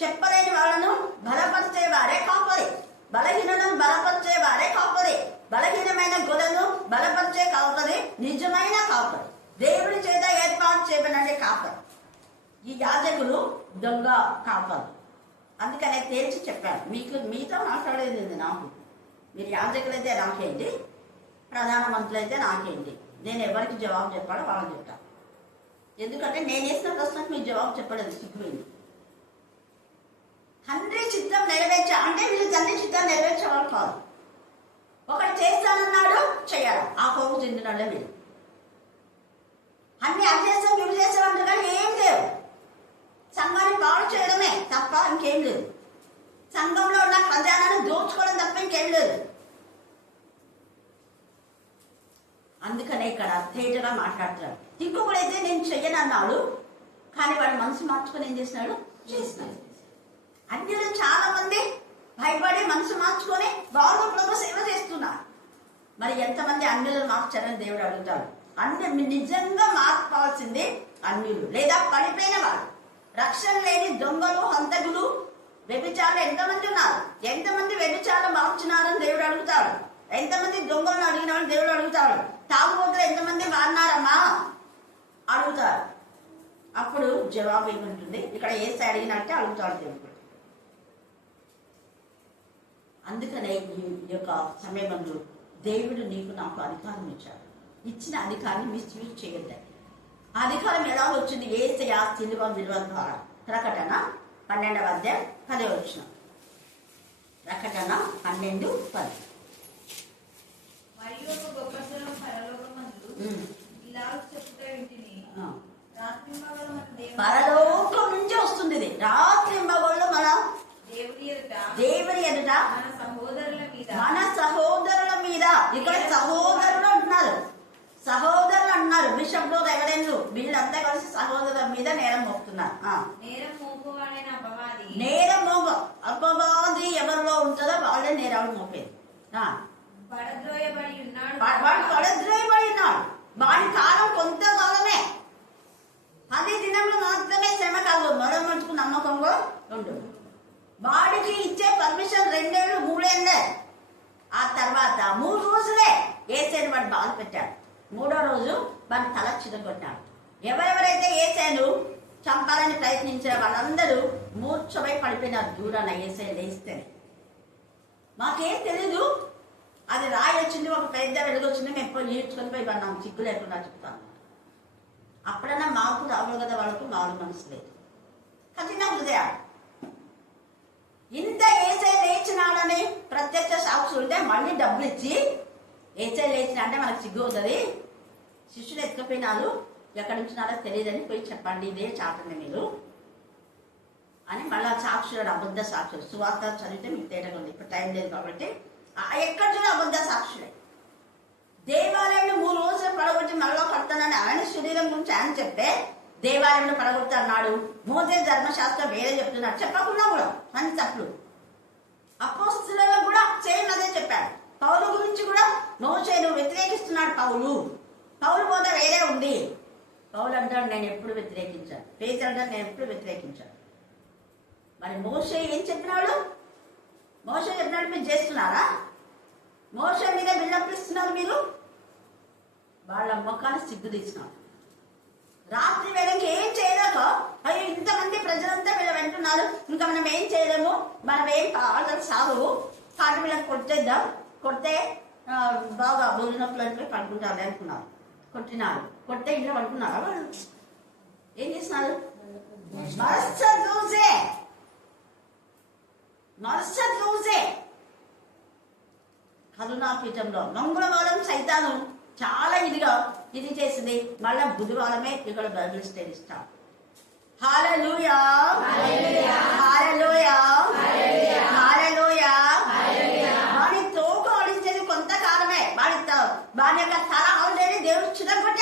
చెప్పలేని వాళ్ళను బలపరిచే వారే కాపరి, బలహీనలను బలపరిచే వారే కాపరి, బలహీనమైన గొర్రెలను బలపరిచే కాపరి నిజమైన కాపరి, దేవుడి చేత ఏర్పాటు చేయబడిన కాపరి. ఈ యాజకులు దొంగ కాపరు. అందుకనే తేల్చి చెప్పాను. మీతో మాట్లాడేది నాకు. మీరు యాజకులైతే నాకేంటి, ప్రధానమంత్రులైతే నాకేంటి, నేను ఎవరికి జవాబు చెప్పాలో వాళ్ళని చెప్తాను. ఎందుకంటే నేను వేసిన ప్రశ్నకు మీకు జవాబు చెప్పలేదు, సిగ్గుపోయింది. తండ్రి చిత్తం నెరవేర్చా అంటే వీళ్ళు తండ్రి చిత్తం నెరవేర్చేవాళ్ళు కాదు. ఒకటి చేస్తానన్నాడు, చెయ్యాలి. ఆ కోపు చెందినాడే వీళ్ళు. అన్ని అభ్యాసం వీళ్ళు చేసేవాళ్ళు కానీ ఏం లేవు. సంఘాన్ని పాడు చేయడమే తప్ప ఇంకేం లేదు. సంఘంలో ఉన్న ఖజానాన్ని దోచుకోవడం తప్ప ఇంకేం లేదు. అందుకనే ఇక్కడ తేటగా మాట్లాడుతున్నాడు. ఇంకొకడైతే నేను చెయ్యనన్నాడు, కానీ వాడు మనసు మార్చుకొని ఏం చేసినాడు, చేసినాడు. అన్యులు చాలా మంది భయపడి మనసు మార్చుకొని వాళ్ళు ప్రభు సేవ చేస్తున్నారు. మరి ఎంతమంది అన్యులను మార్చారని దేవుడు అడుగుతాడు. నిజంగా మార్చుకోవాల్సింది అన్యులు, లేదా పడిపోయిన వాళ్ళు, రక్షణ లేని దొంగలు, హంతకులు, వ్యభిచారులు ఎంతమంది ఉన్నారు. ఎంతమంది వ్యభిచారం మార్చినారని దేవుడు అడుగుతాడు. ఎంతమంది దొంగలను అడిగినారని దేవుడు అడుగుతాడు. తాగుబోతులు ఎంతమంది వాడినారమ్మా అడుగుతారు. అప్పుడు జవాబు ఏముంటుంది, ఇక్కడ ఏసై అడిగినట్టే అడుగుతాడు దేవుడు. అందుకనే ఈ యొక్క సమయంలో దేవుడు నీకు నాకు అధికారం ఇచ్చాడు. ఇచ్చిన అధికారాన్ని మిస్యూజ్ చేయొద్దండి. అధికారం ఎలా వచ్చింది? ఏసై సిలువ విలువ ద్వారా. ప్రకటన 12వ అధ్యాయం 10వ వచనం. ప్రకటన 12:10. మరియు ఒక గొప్ప స్వరం పరలోకమందు ఇలా చెప్పుట వింటిని, రాత్రింబగళ్ళు మన పరలోకం నుంచి వస్తుంది ఇది. రాత్రింబగళ్ళు మన దేవుని ఎదుట మన సహోదరుల మీద. ఇక్కడ సహోదరులు అంటున్నారు, సహోదరులు అన్నారు. బిషప్లు, రెవరెండ్లు వీళ్ళంతా కలిసి సహోదరుల మీద నేరం మోపుతున్నారు. నేరం మోప అపవాది ఎవరిలో ఉంటుందో వాళ్ళే నేరాలు మోపేది. వాడు పడద్రోయబడి ఉన్నాడు. వాడి కాలం కొంతకాలమే, 10 దినములు మాత్రమే శ్రమ కాదు. మరొకటికు నమ్మకంగా ఉండు. వాడికి ఇచ్చే పర్మిషన్ 2 ఏళ్ళు 3 ఏళ్ళే. ఆ తర్వాత 3 రోజులే ఏసైని వాడు బాధ పెట్టాడు. 3వ రోజు వాడిని తల చిరగొట్టాడు. ఎవరెవరైతే ఏసైను చంపాలని ప్రయత్నించిన వాళ్ళందరూ మూర్ఛపై పడిపోయినారు. దూరాన ఏసై లేస్తేనే. మాకేం తెలీదు, అది రాయి వచ్చింది, ఒక పెద్ద వెలుగు వచ్చింది, మేము పోయి ఈడ్చుకొని పోయి పడినాం, సిగ్గు లేకుండా చెప్తాను. అప్పుడన్నా మాకు రావు కదా, వాళ్ళకు మారు మనసు లేదు, కఠిన హృదయాలు. ఇంత ఏసై లేచినాడని ప్రత్యక్ష సాక్షులు ఉంటే మళ్ళీ డబ్బులు ఇచ్చి ఏసై లేచిన అంటే మనకు సిగ్గు అవుతుంది. శిష్యులు ఎత్తుకపోయినారు, ఎక్కడి నుంచినారో తెలియదని పోయి చెప్పండి, ఇదే చాటండి మీరు అని. మళ్ళా సాక్షులు, అబద్ధ సాక్షులు. సువార్త చదివితే మీకు తేటగా ఉంది, ఇప్పుడు టైం లేదు కాబట్టి. ఎక్కడ చూడ అబద్ధ సాక్షులే. దేవాలయంలో 3 రోజులు పడగొట్టి మళ్ళా కడతానని ఆయన శరీరం గురించి ఆయన చెప్తే దేవాలయంలో పడగొడతా అన్నాడు. మోసే ధర్మశాస్త్రం వేరే చెప్తున్నాడు, చెప్పకుండా కూడా అన్ని తప్పులు. అపోస్తలులకు కూడా సేమ్ అదే చెప్పాడు. పౌలు గురించి కూడా మోసేను వ్యతిరేకిస్తున్నాడు. పౌలు బోధ వేరే ఉంది. పౌలు అంటాడు నేను ఎప్పుడు వ్యతిరేకించాను, పేతురు అంటాడు నేను ఎప్పుడు వ్యతిరేకించాను. మరి మోసే ఏం చెప్పినాడు? మోసే చెప్పినాడు మీరు చేస్తున్నారా? మోసే మీద బిల్డప్ ఇస్తున్నారు మీరు. వాళ్ళ ముఖాన్ని సిగ్గు తీసినాడు. రాత్రి వేళకి ఏం చేయలేక, అయ్యో ఇంతమంది ప్రజలంతా వీళ్ళు వింటున్నారు, ఇంకా మనం ఏం చేయలేము, మనం ఏం పాటలు సాగు, పాట వీళ్ళకి కొట్టేద్దాం, కొడితే బాగా భోజనప్పులు అనిపోయి పడుకుంటారు అనుకున్నారు. కొట్టినారు, కొట్టే ఇంట్లో పడుకున్నారు. వాళ్ళు ఏం చేస్తున్నారు? మరుసటి రోజే కరుణాపీఠంలో మంగళవారం సైతాను చాలా ఇది చేసింది. మళ్ళా బుధవారమే ఇక్కడ బైబిల్ స్టడీ స్టార్ట్. హల్లెలూయా, హల్లెలూయా, హల్లెలూయా. వాడి తోక ఆడించేది కొంతకాలమే. వాడి యొక్క తల ఆల్రెడీ దేవుడు చిన్నప్పటి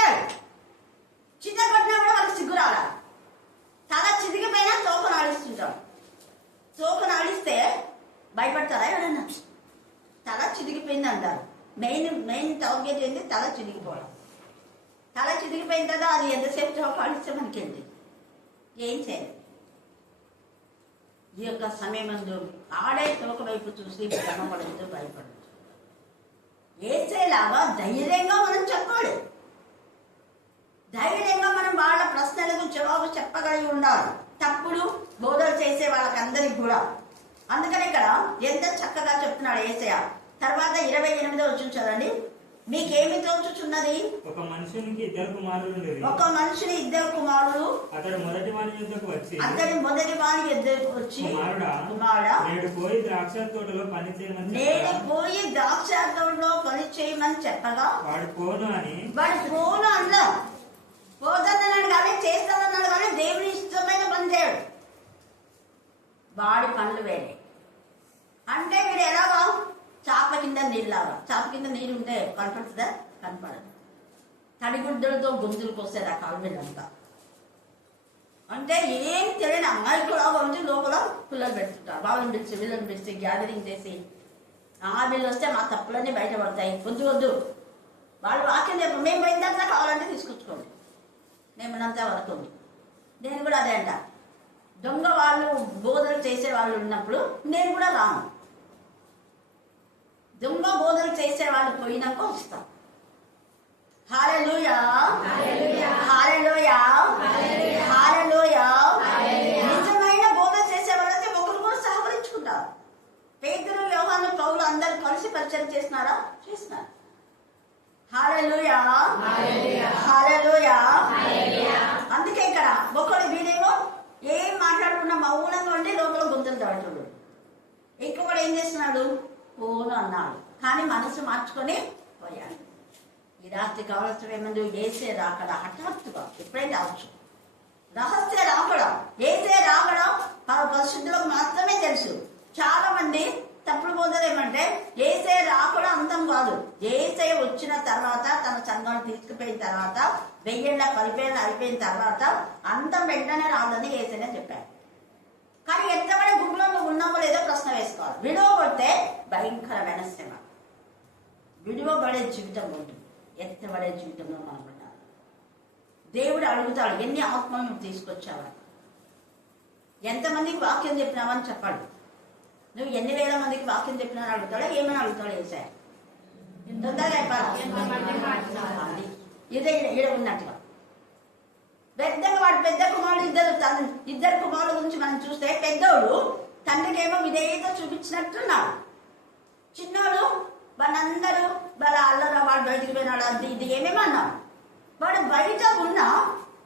భయపడతారా ఎవరైనా? తల చిరిగిపోయింది అంటారు. మెయిన్ టార్గెట్ ఏంటి? తల చిరిగిపోవడం. తల చిరిగిపోయిన కదా అది ఎంతసేపు చోపాడిస్తే మనకేంటి? ఏం చేయాలి? ఈ యొక్క సమయం ఆడే తోక వైపు చూసి భ్రమపడద్దు, భయపడద్దు. ఏసేలాగా ధైర్యంగా మనం చెప్పాలి. ధైర్యంగా మనం వాళ్ళ ప్రశ్నలకు జవాబు చెప్పగలిగి ఉండాలి. తప్పుడు బోధలు చేసే వాళ్ళకందరికి కూడా. అందుకని ఇక్కడ ఎంత చక్కగా చెప్తున్నాడు యేసయ్య. తర్వాత 28వ వచనం చదవండి. మీకేమి తోచుచున్నది? ఒక మనుషునికి ఇద్దరు కుమారులు ఉండేది. ఒక మనుషుని ఇద్దరు కుమారులు. అతడు మొదటి వాని యొద్దకు వచ్చి, కుమారుడా, నేడు పోయి ద్రాక్ష తోటలో పని చేయమని చెప్పగా వాడు పోను అన్నా. పోదన్నాడు కానీ చేస్తానన్నాడు కానీ దేవుని ఇష్టమైన పని చేయడు. వాడి పనులు వేరే. అంటే వీడు ఎలాగా? చాప కింద నీళ్ళలాగా. చాప కింద నీళ్ళు ఉంటే కనపడుతుందా? కనపడదు. తడిగుడ్డలతో గొంతులకు వస్తే రకాలు వీళ్ళంతా. అంటే ఏం తెలియని అమ్మాయికులాగా ఉంచి లోపల పిల్లలు పెడుతుంటారు. వాళ్ళని పిలిచి వీళ్ళని పిలిచి గ్యాదరింగ్ చేసి వీళ్ళు వస్తే మా తప్పులన్నీ బయటపడతాయి. వద్దు వాళ్ళు వాక్యం చెప్పు, మేము పోయిందంతా కావాలంటే తీసుకొచ్చుకోండి, మేమన్నంతా వరకు. నేను కూడా అదే అంట. దొంగ వాళ్ళు బోధలు చేసే వాళ్ళు ఉన్నప్పుడు నేను కూడా రాను. దొంగ బోధలు చేసే వాళ్ళు పోయినాక వస్తాం. హల్లెలూయా, హల్లెలూయా, హల్లెలూయా. నిజమైన బోధ చేసే వాళ్ళైతే ఒకరు కూడా సహకరించుకుంటారు. పేతురు, యోహాను, పౌలు అందరూ కలిసి పరిచయం చేసినారా? చేసినారు. హల్లెలూయా, హల్లెలూయా. అందుకే ఇక్కడ ఒకడు వీడేమో ఏం మాట్లాడుకున్న మౌనంగా ఉండి లోపల గుంతలు దాటుడు. ఇంకొకడు ఏం చేస్తున్నాడు? పోను అన్నాడు కానీ మనసు మార్చుకొని పోయాడు. ఈ రాత్రి కావాల్సిన ఏమంది? ఏసే రాకడా హఠాత్తుగా ఎప్పుడైతే రావచ్చు. రహస్య రాకడం, ఏసే రాకడం పరిశుద్ధులకు మాత్రమే తెలుసు. చాలా మంది తప్పుడు బోధలు ఏమంటే ఏసే రాకడం అంతం కాదు. ఏసే వచ్చిన తర్వాత తన సంఘాన్ని తీసుకుపోయిన తర్వాత 1000 ఏళ్ల పరిపాలన అయిపోయిన తర్వాత అంతం వెంటనే రాదని ఏసైనా చెప్పారు. కానీ ఎత్తబడే గుంపులో నువ్వు ఉన్నామో లేదో ప్రశ్న వేసుకోవాలి. విడువబడితే భయంకరమైన శ్రమ. విడువబడే జీవితం ఉంటుంది, ఎత్తబడే జీవితంలో మనం ఉండాలి. దేవుడు అడుగుతాడు, ఎన్ని ఆత్మలు నువ్వు తీసుకొచ్చావా? ఎంతమందికి వాక్యం చెప్పినావని చెప్పాడు. నువ్వు ఎన్ని వేల మందికి వాక్యం చెప్పినా అడుగుతాడా? ఏమని అడుగుతాడు యేసయ్య? ఇదే ఈడ ఉన్నట్టుగా పెద్దగా వాడు పెద్ద కుమారుడు ఇద్దరు కుమారుల గురించి మనం చూస్తే పెద్దోడు తండ్రికి ఏమో విధేయత చూపించినట్టున్నాడు. చిన్నోడు వాళ్ళందరూ వాళ్ళ అల్లరా వాడు బయటికి పోయినాడు, అది ఇది ఏమేమో అన్నాడు. వాడు బయట ఉన్న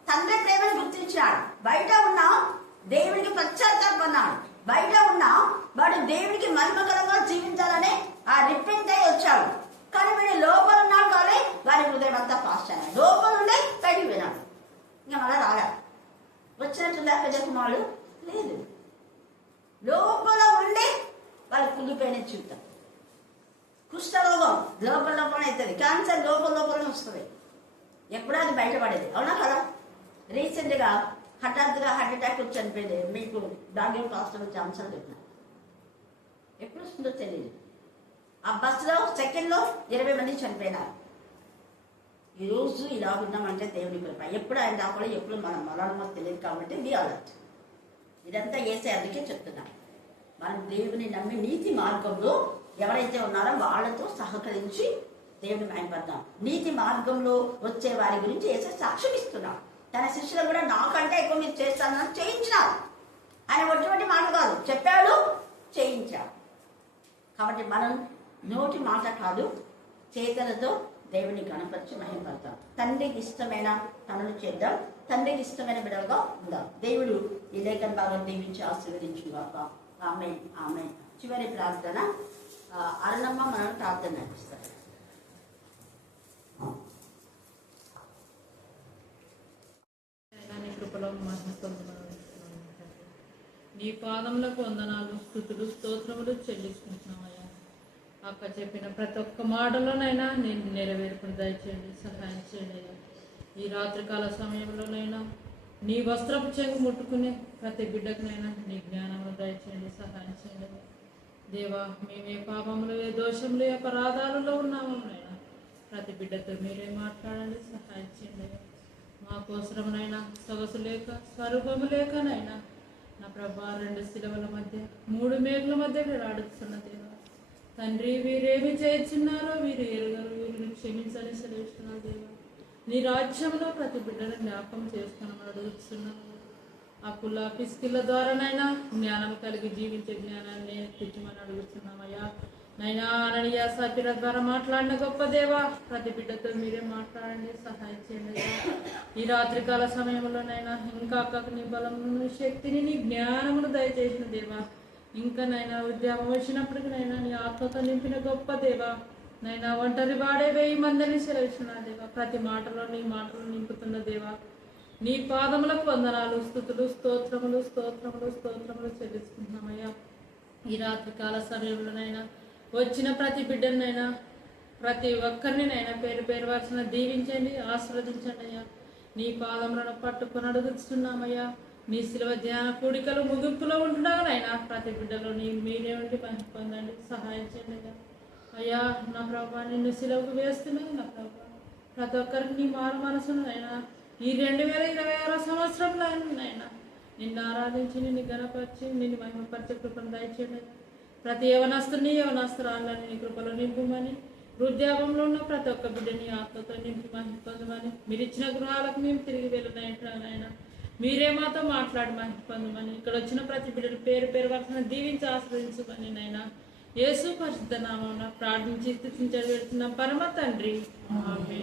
తండ్రి ప్రేమను గుర్తించాడు. బయట ఉన్న దేవుడికి పశ్చాత్తాపన్నాడు. బయట ఉన్న వాడు దేవుడికి మహిమకరంగా జీవించాలని ఆ రిపెంట్ అయి వచ్చాడు. కానీ వీడు లోపల ఉన్నాడు కానీ వారి హృదయం అంతా ఫాస్ట్ అయ్యాడు. లోపల ఉండే బయటికి పోయినాడు. ఇంకా మళ్ళా రాగా వచ్చినట్టుందా పెద్ద కుమారుడు? లేదు. లోపల ఉండి వాళ్ళు కుళ్ళిపోయిన జీవితం. కుష్ఠరోగం లోపల అవుతుంది. క్యాన్సర్ లోపలనే వస్తుంది. ఎప్పుడూ అది బయటపడేది. అవునా కదా? రీసెంట్గా హఠాత్తుగా హార్ట్ అటాక్ వచ్చి చనిపోయింది. మీకు భాగ్యం కాస్త వచ్చే అంశాలు చెప్పిన ఎప్పుడు వస్తుందో తెలియదు. ఆ బస్సులో సెకండ్లో 20 మంది చనిపోయినారు. ఈరోజు ఇలా ఉన్నామంటే దేవుని కృప. ఎప్పుడు ఆయన రాకుండా ఎప్పుడు మనం మరణమో తెలియదు. కాబట్టి బి అలర్ట్. ఇదంతా వేసే అందుకే చెప్తున్నాను. మనం దేవుని నమ్మి నీతి మార్గంలో ఎవరైతే ఉన్నారో వాళ్ళతో సహకరించి దేవుని మహిమపడదాం. నీతి మార్గంలో వచ్చే వారి గురించి వేసే సాక్ష్యం ఇస్తున్నాం. తన శిష్యులు కూడా నాకంటే ఎక్కువ మీరు చేస్తానని చేయించినారు. ఆయన ఒట్టి మాట కాదు, చెప్పాడు, చేయించాడు. కాబట్టి మనం నోటి మాట కాదు, చేతలతో దేవుని గణపరిచి మహిమపడతాం. తండ్రికి ఇష్టమైన పనులు చేద్దాం. తండ్రికి ఇష్టమైన బిడ్డలుగా ఉందాం. దేవుడు ఈ లేఖన భాగం దీవించి ఆశీర్వదించుగాక. ఆమేన్, ఆమేన్. చివరి ప్రార్థన అరుణమ్మ మనం ప్రార్థన నడిపిస్తారు. నీ పాదములకు వందనాలు, స్తుతులు, స్తోత్రములు చెల్లించుకుంటున్నామయ్యా. అక్క చెప్పిన ప్రతి ఒక్క మాటలోనైనా నేను నెరవేర్పును దయచేయండి, సహాయం చేయండి. ఈ రాత్రికాల సమయంలోనైనా నీ వస్త్రపు చెంగు ముట్టుకునే ప్రతి బిడ్డకునైనా నీ జ్ఞానము దయచేయండి, సహాయం చేయండి. దేవా మేమే పాపములు ఏ దోషములు ఏ అపరాధాలలో ఉన్నాము నాయన. ప్రతి బిడ్డతో మీరే మాట్లాడండి, సహాయం చేయండి అయ్యా. మా కోసరమునైనా సొగసు లేక స్వరూపము లేకనైనా నా ప్రభా 2 శిలువల మధ్య 3 మేఘల మధ్య వేలాడుతున్న దేవా తండ్రి, వీరేమి చేస్తున్నారో వీరు ఎరుగరు, వీరిని క్షమించని సెలవిస్తున్నారు దేవా. నీ రాజ్యంలో ప్రతి బిడ్డను జ్ఞాపకం చేసుకున్నామని అడుగుతున్నాను. అప్పుల పిసికిళ్ళ ద్వారానైనా జ్ఞానం కలిగి జీవించే జ్ఞానాన్ని తెచ్చమని అడుగుతున్నామయ్యా. నైనా అననీయ సభ్యుల ద్వారా మాట్లాడిన గొప్ప దేవా, ప్రతి బిడ్డతో మీరే మాట్లాడండి, సహాయం చేయండి అయ్యా. ఈ రాత్రికాల సమయంలోనైనా ఇంకా అక్కకు నీ బలమును శక్తిని నీ జ్ఞానమును దయచేసిన దేవా, ఇంకా నైనా ఉద్యమం వచ్చినప్పటికీ నైనా నీ ఆత్మతో నింపిన గొప్ప దేవా, నైనా ఒంటరి వాడే 1000 మందిని సెలవిస్తున్నా దేవా. ప్రతి మాటలో నీ మాటలు నింపుతున్న దేవా, నీ పాదములకు వందనాలు, స్తుతులు, స్తోత్రములు స్తోత్రములు స్తోత్రములు చెల్లిస్తున్నామయ్యా. ఈ రాత్రికాల సమయంలోనైనా వచ్చిన ప్రతి బిడ్డనైనా ప్రతి ఒక్కరినినైనా పేరు పేరు వరుసన దీవించండి, ఆశీర్వదించండి అయ్యా. నీ పాదములను పట్టుకొని అడుగుతున్నామయ్యా. నీ శిలువ ధ్యాన కూడికలు ముగింపులో ఉంటున్నానైనా ప్రతి బిడ్డలో మీరే ఉండి పొందండి, సహాయం చేయండి అయ్యా. అయ్యా నా ప్రభా, నిన్ను శిలువకు వేస్తున్నాను నా ప్రభా. ప్రతి ఒక్కరికి నీ మారు మనసునైనా ఈ 2026 సంవత్సరంలో అయినా నిన్ను ఆరాధించి నిన్ను గణపరిచి నిన్ను మహిమపరిచే కృపను దయచేయండి. ప్రతి యవనస్తురాళ్ళని నీ కృపలో నింపుమని, వృద్ధాపంలో ఉన్న ప్రతి ఒక్క బిడ్డని ఆత్మతో నింపి మహిమపొందమని, మీరు ఇచ్చిన గృహాలకు మేము తిరిగి వెళ్ళినైనా మీరే మాతో మాట్లాడి మహిమపొందమని, ఇక్కడ వచ్చిన ప్రతి బిడ్డను పేరు పేరు వరుసన దీవించి ఆశ్రయించమని నైనా యేసు పరిశుద్ధ నామమున ప్రార్థించి స్తుతించి వెళ్తున్న పరమ తండ్రి, ఆమేన్.